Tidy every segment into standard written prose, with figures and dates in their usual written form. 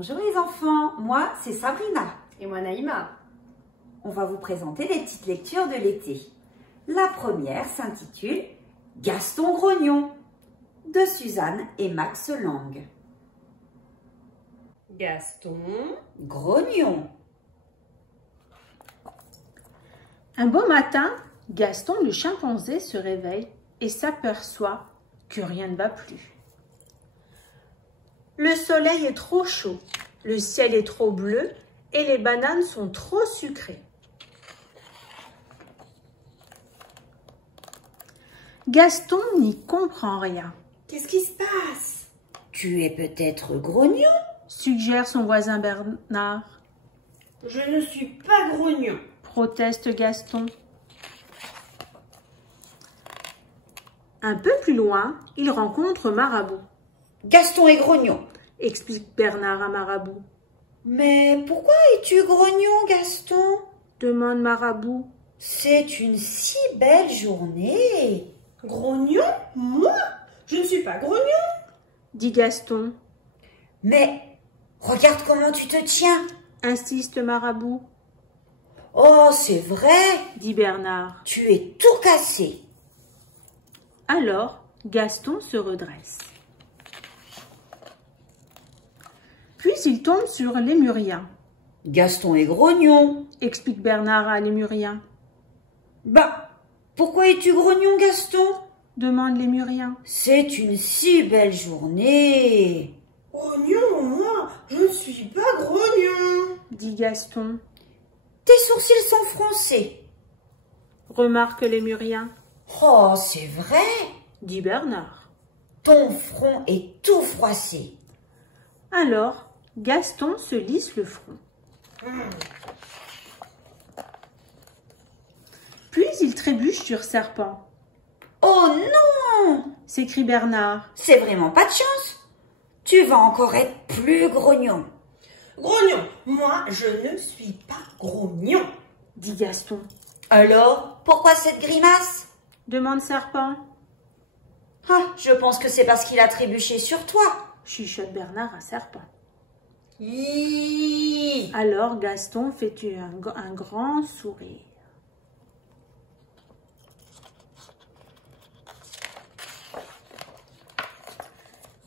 Bonjour les enfants, moi c'est Sabrina. Et moi Naïma. On va vous présenter les petites lectures de l'été. La première s'intitule Gaston Grognon de Suzanne et Max Lang. Gaston Grognon. Un beau matin, Gaston le chimpanzé se réveille et s'aperçoit que rien ne va plus. Le soleil est trop chaud, le ciel est trop bleu et les bananes sont trop sucrées. Gaston n'y comprend rien. Qu'est-ce qui se passe? Tu es peut-être grognon? Suggère son voisin Bernard. Je ne suis pas grognon. Proteste Gaston. Un peu plus loin, il rencontre Marabout. Gaston est grognon. Explique Bernard à Marabout. Mais pourquoi es-tu grognon, Gaston? Demande Marabout. C'est une si belle journée. Grognon? Moi? Je ne suis pas grognon. Dit Gaston. Mais regarde comment tu te tiens. Insiste Marabout. Oh, c'est vrai, Dit Bernard. tu es tout cassé. Alors, Gaston se redresse. Puis il tombe sur Lémurien, Gaston est grognon. explique Bernard à Lémurien. Bah, pourquoi es-tu grognon, Gaston? Demande Lémurien. C'est une si belle journée. Grognon, moi? Je ne suis pas grognon. Dit Gaston. Tes sourcils sont froncés. Remarque Lémurien. Oh, c'est vrai. Dit Bernard. Ton front est tout froissé. Alors, Gaston se lisse le front. Puis il trébuche sur Serpent, Oh non, s'écrie Bernard. c'est vraiment pas de chance. Tu vas encore être plus grognon. Grognon, moi je ne suis pas grognon. Dit Gaston. Alors, pourquoi cette grimace? Demande Serpent. Ah, je pense que c'est parce qu'il a trébuché sur toi. Chuchote Bernard à Serpent. Hi. Alors Gaston fait un grand sourire.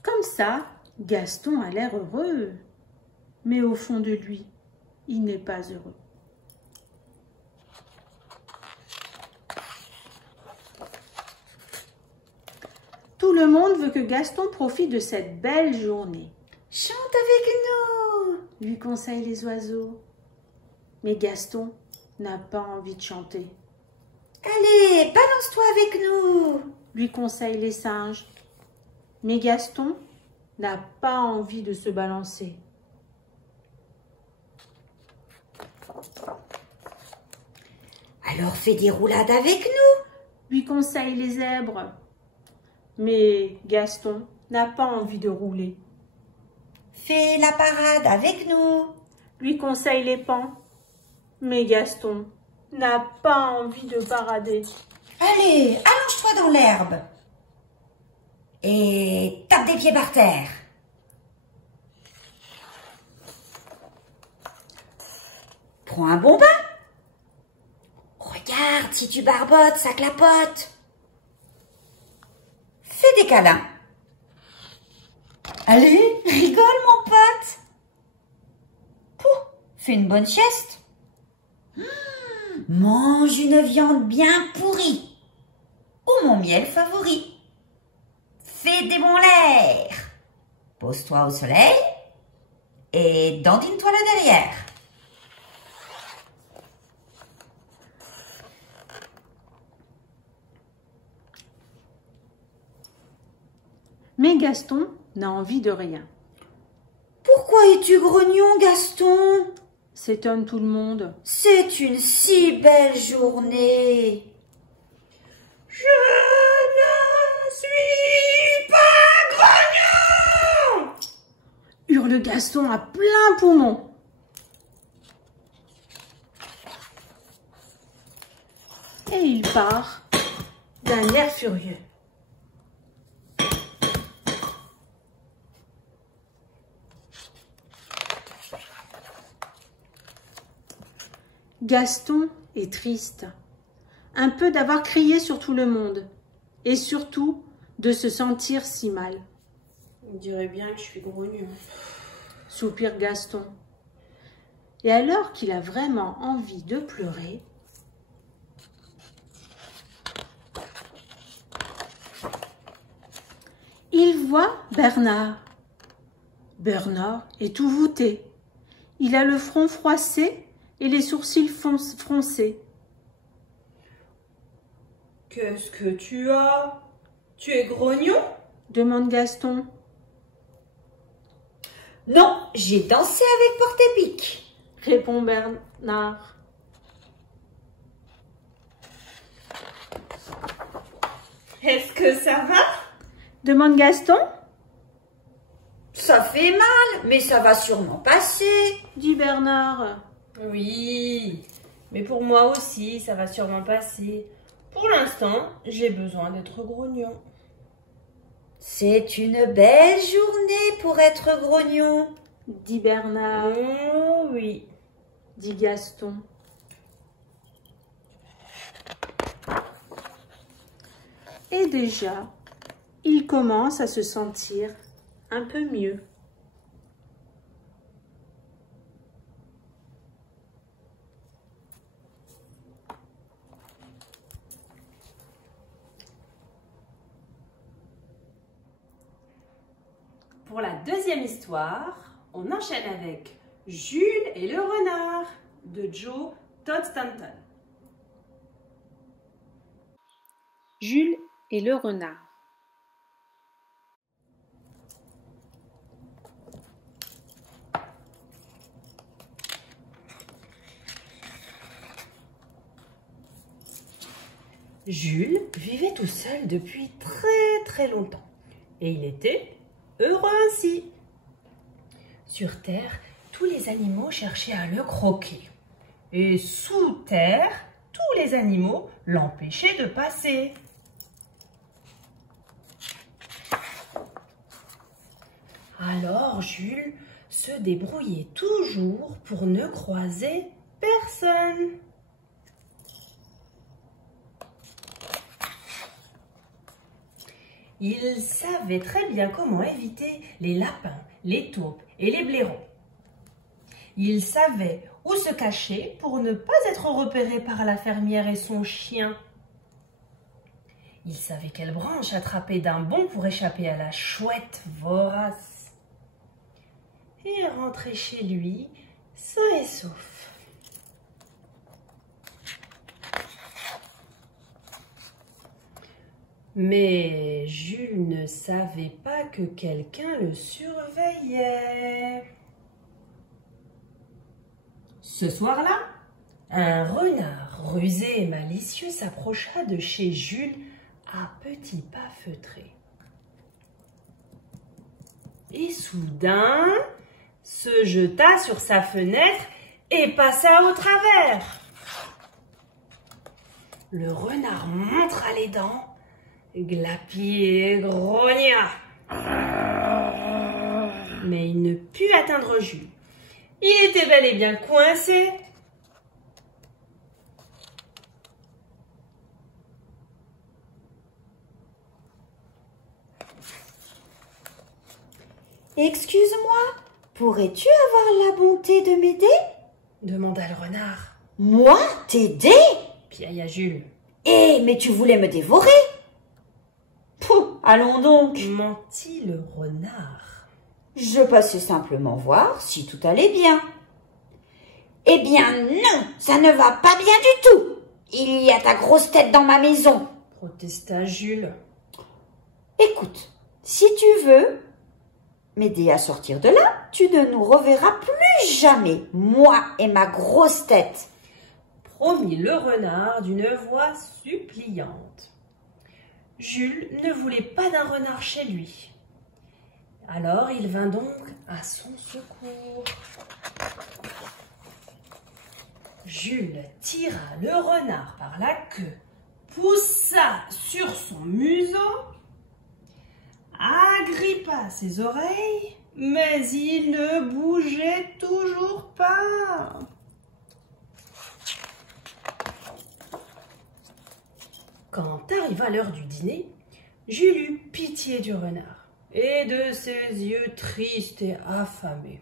Comme ça, Gaston a l'air heureux. Mais au fond de lui, il n'est pas heureux. Tout le monde veut que Gaston profite de cette belle journée. Chante avec nous. Lui conseillent les oiseaux. Mais Gaston n'a pas envie de chanter. Allez, balance-toi avec nous. Lui conseillent les singes. Mais Gaston n'a pas envie de se balancer. Alors fais des roulades avec nous. Lui conseillent les zèbres. Mais Gaston n'a pas envie de rouler. Fais la parade avec nous. Lui conseillent les paons. Mais Gaston n'a pas envie de parader. Allez, allonge-toi dans l'herbe. Et tape des pieds par terre. Prends un bon bain. Regarde, si tu barbotes, ça clapote. Fais des câlins. Allez, rigole mon pote. Pouh, fais une bonne sieste. Mange une viande bien pourrie. Ou mon miel favori. Fais des bons l'air. Pose-toi au soleil et dandine-toi le derrière. Mais Gaston n'a envie de rien. Pourquoi es-tu grognon, Gaston? S'étonne tout le monde. C'est une si belle journée. Je ne suis pas grognon. Hurle Gaston à plein poumon. Et il part d'un air furieux. Gaston est triste, un peu d'avoir crié sur tout le monde, et surtout de se sentir si mal. On dirait bien que je suis grognon. Soupire Gaston. Et alors qu'il a vraiment envie de pleurer, il voit Bernard. Bernard est tout voûté. Il a le front froissé et les sourcils froncés. Qu'est-ce que tu as? Tu es grognon? Demande Gaston. Non, j'ai dansé avec Porte-Épic, Répond Bernard. Est-ce que ça va? Demande Gaston. Ça fait mal, mais ça va sûrement passer. Dit Bernard. Oui, mais pour moi aussi, ça va sûrement passer. Pour l'instant, j'ai besoin d'être grognon. C'est une belle journée pour être grognon. Dit Bernard. Oh oui. Dit Gaston. Et déjà, il commence à se sentir un peu mieux. Pour la deuxième histoire, on enchaîne avec Jules et le renard de Joe Todd Stanton. Jules et le renard. Jules vivait tout seul depuis très longtemps et il était heureux ainsi. Sur terre, tous les animaux cherchaient à le croquer et sous terre, tous les animaux l'empêchaient de passer. Alors Jules se débrouillait toujours pour ne croiser personne. Il savait très bien comment éviter les lapins, les taupes et les blaireaux. Il savait où se cacher pour ne pas être repéré par la fermière et son chien. Il savait quelle branche attraper d'un bond pour échapper à la chouette vorace. Et rentrer chez lui sain et sauf. Mais Jules ne savait pas que quelqu'un le surveillait. Ce soir-là, un renard rusé et malicieux s'approcha de chez Jules à petits pas feutrés. Et soudain, se jeta sur sa fenêtre et passa au travers. Le renard montra les dents, glapit et grogna. Mais il ne put atteindre Jules. Il était bel et bien coincé. Excuse-moi, pourrais-tu avoir la bonté de m'aider? Demanda le renard. Moi, t'aider? Piailla Jules. Eh, mais tu voulais me dévorer? Pouh, allons donc. Mentit le renard. Je passais simplement voir si tout allait bien. Eh bien non, ça ne va pas bien du tout. Il y a ta grosse tête dans ma maison. Protesta Jules. Écoute, si tu veux m'aider à sortir de là, tu ne nous reverras plus jamais, moi et ma grosse tête. Promit le renard d'une voix suppliante. Jules ne voulait pas d'un renard chez lui. Alors il vint donc à son secours. Jules tira le renard par la queue, poussa sur son museau, agrippa ses oreilles, mais il ne bougeait toujours pas. Quand arriva l'heure du dîner, Jules eut pitié du renard et de ses yeux tristes et affamés.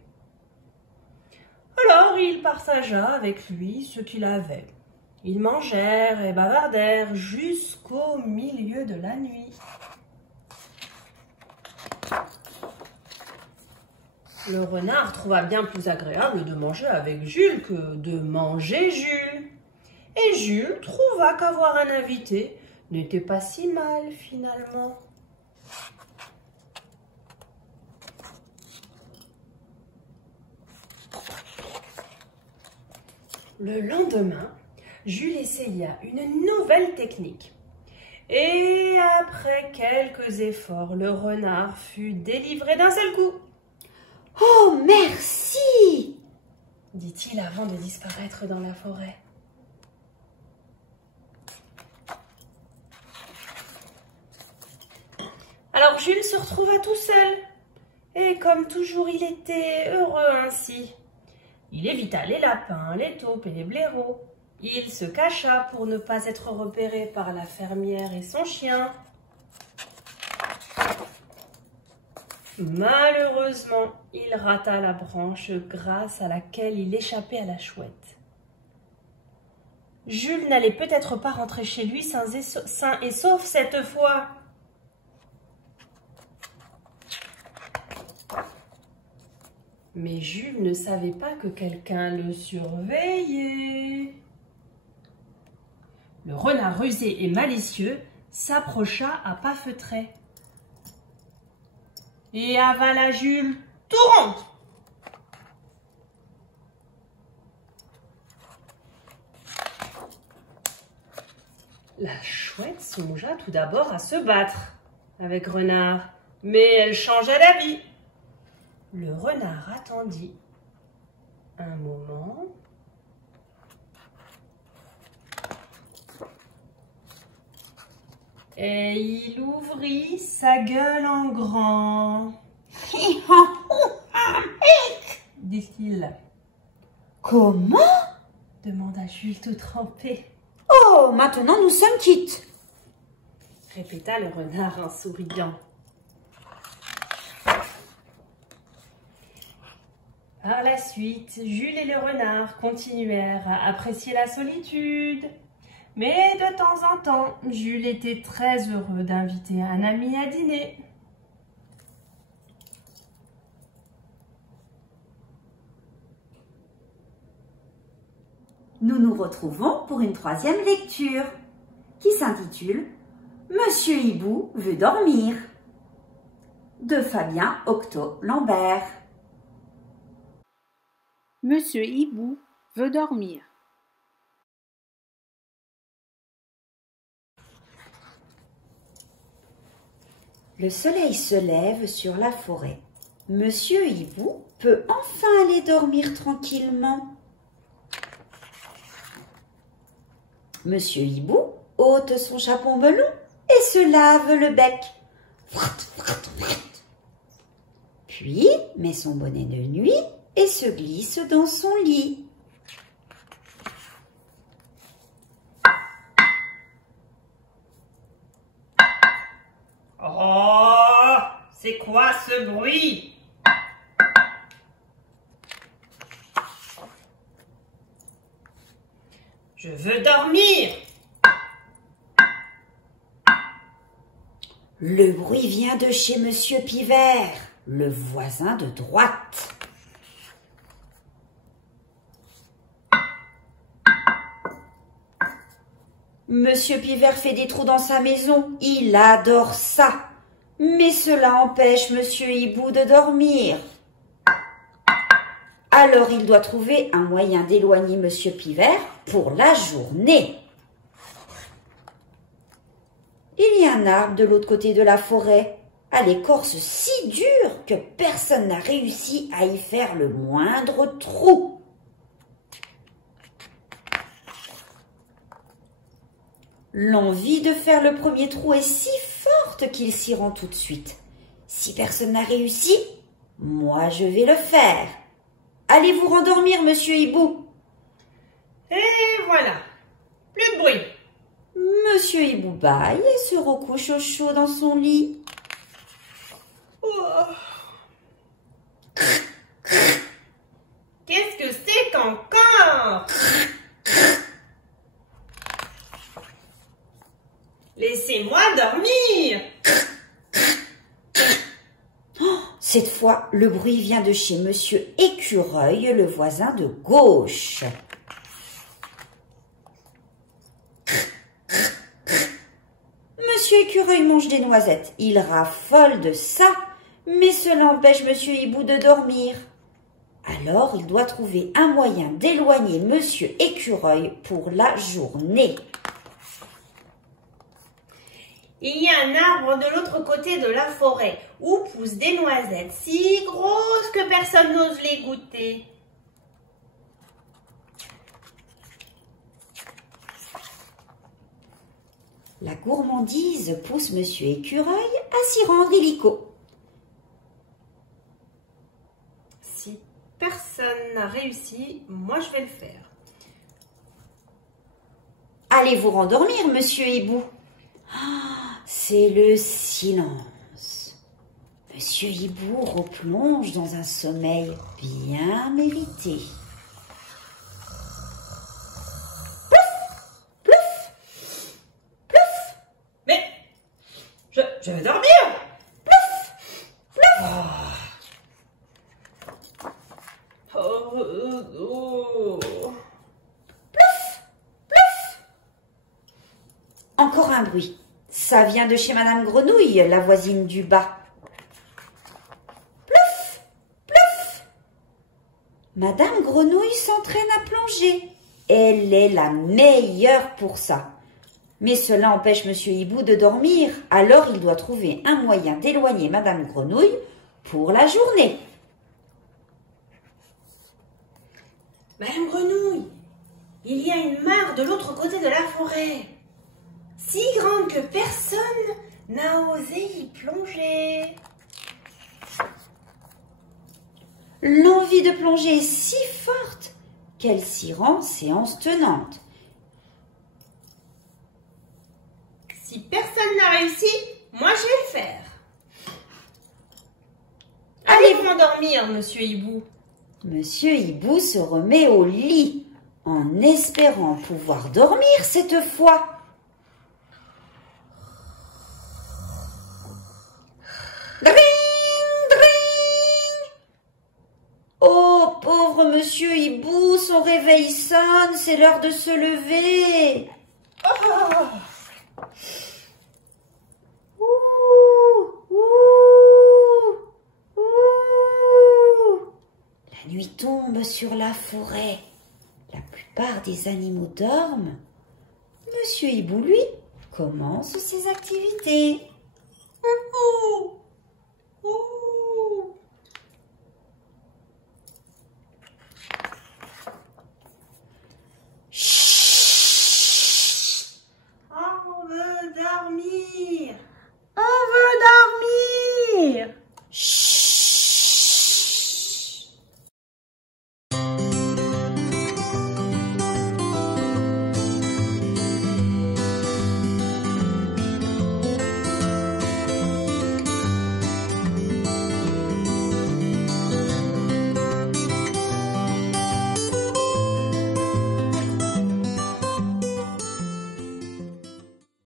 Alors il partagea avec lui ce qu'il avait. Ils mangèrent et bavardèrent jusqu'au milieu de la nuit. Le renard trouva bien plus agréable de manger avec Jules que de manger Jules. Et Jules trouva qu'avoir un invité n'était pas si mal finalement. Le lendemain, Jules essaya une nouvelle technique. Et après quelques efforts, le renard fut délivré d'un seul coup. « Oh, merci !» dit-il avant de disparaître dans la forêt. Alors Jules se retrouva tout seul. Et comme toujours, il était heureux ainsi. Il évita les lapins, les taupes et les blaireaux. Il se cacha pour ne pas être repéré par la fermière et son chien. Malheureusement, il rata la branche grâce à laquelle il échappait à la chouette. Jules n'allait peut-être pas rentrer chez lui sain et sauf cette fois. Mais Jules ne savait pas que quelqu'un le surveillait. Le renard rusé et malicieux s'approcha à pas feutrés et avala Jules tout rond. La chouette songea tout d'abord à se battre avec Renard, mais elle changea d'avis. Le renard attendit un moment. Et il ouvrit sa gueule en grand. Dit-il. Comment? Demanda Jules tout trempé. Oh, maintenant nous sommes quittes, Répéta le renard en souriant. Par la suite, Jules et le renard continuèrent à apprécier la solitude. Mais de temps en temps, Jules était très heureux d'inviter un ami à dîner. Nous nous retrouvons pour une troisième lecture qui s'intitule « Monsieur Hibou veut dormir » de Fabien Octo Lambert. Monsieur Hibou veut dormir. Le soleil se lève sur la forêt. Monsieur Hibou peut enfin aller dormir tranquillement. Monsieur Hibou ôte son chapeau melon et se lave le bec. Puis met son bonnet de nuit et se glisse dans son lit. Oh, c'est quoi ce bruit? Je veux dormir. Le bruit vient de chez Monsieur Pivert, le voisin de droite. Monsieur Pivert fait des trous dans sa maison, il adore ça. Mais cela empêche Monsieur Hibou de dormir. Alors il doit trouver un moyen d'éloigner Monsieur Pivert pour la journée. Il y a un arbre de l'autre côté de la forêt, à l'écorce si dure que personne n'a réussi à y faire le moindre trou. L'envie de faire le premier trou est si forte qu'il s'y rend tout de suite. Si personne n'a réussi, moi je vais le faire. Allez vous rendormir, Monsieur Hibou. Et voilà, plus de bruit. Monsieur Hibou bâille et se recouche au chaud dans son lit. Oh. Qu'est-ce que c'est qu'encore? Laissez-moi dormir. Cette fois, le bruit vient de chez Monsieur Écureuil, le voisin de gauche. Monsieur Écureuil mange des noisettes. Il raffole de ça, mais cela empêche Monsieur Hibou de dormir. Alors, il doit trouver un moyen d'éloigner Monsieur Écureuil pour la journée. Il y a un arbre de l'autre côté de la forêt où poussent des noisettes si grosses que personne n'ose les goûter. La gourmandise pousse Monsieur Écureuil à s'y rendre illico. Si personne n'a réussi, moi je vais le faire. Allez vous rendormir, Monsieur Hibou. C'est le silence. Monsieur Hibou replonge dans un sommeil bien mérité. Plouf, plouf, plouf. Mais je vais dormir. Plouf, plouf. Oh. Encore un bruit. Ça vient de chez Madame Grenouille, la voisine du bas. Plouf, plouf. Madame Grenouille s'entraîne à plonger. Elle est la meilleure pour ça. Mais cela empêche Monsieur Hibou de dormir. Alors il doit trouver un moyen d'éloigner Madame Grenouille pour la journée. Madame Grenouille, il y a une mare de l'autre côté de la forêt, si grande que personne n'a osé y plonger. L'envie de plonger est si forte qu'elle s'y rend séance tenante. Si personne n'a réussi, moi je vais le faire. Allez vous endormir, Monsieur Hibou. Monsieur Hibou se remet au lit en espérant pouvoir dormir cette fois. Dring, dring. Oh, pauvre Monsieur Hibou, son réveil sonne, c'est l'heure de se lever. Oh. Ouh, ouh, ouh. La nuit tombe sur la forêt. La plupart des animaux dorment. Monsieur Hibou, lui, commence ses activités. Ouh.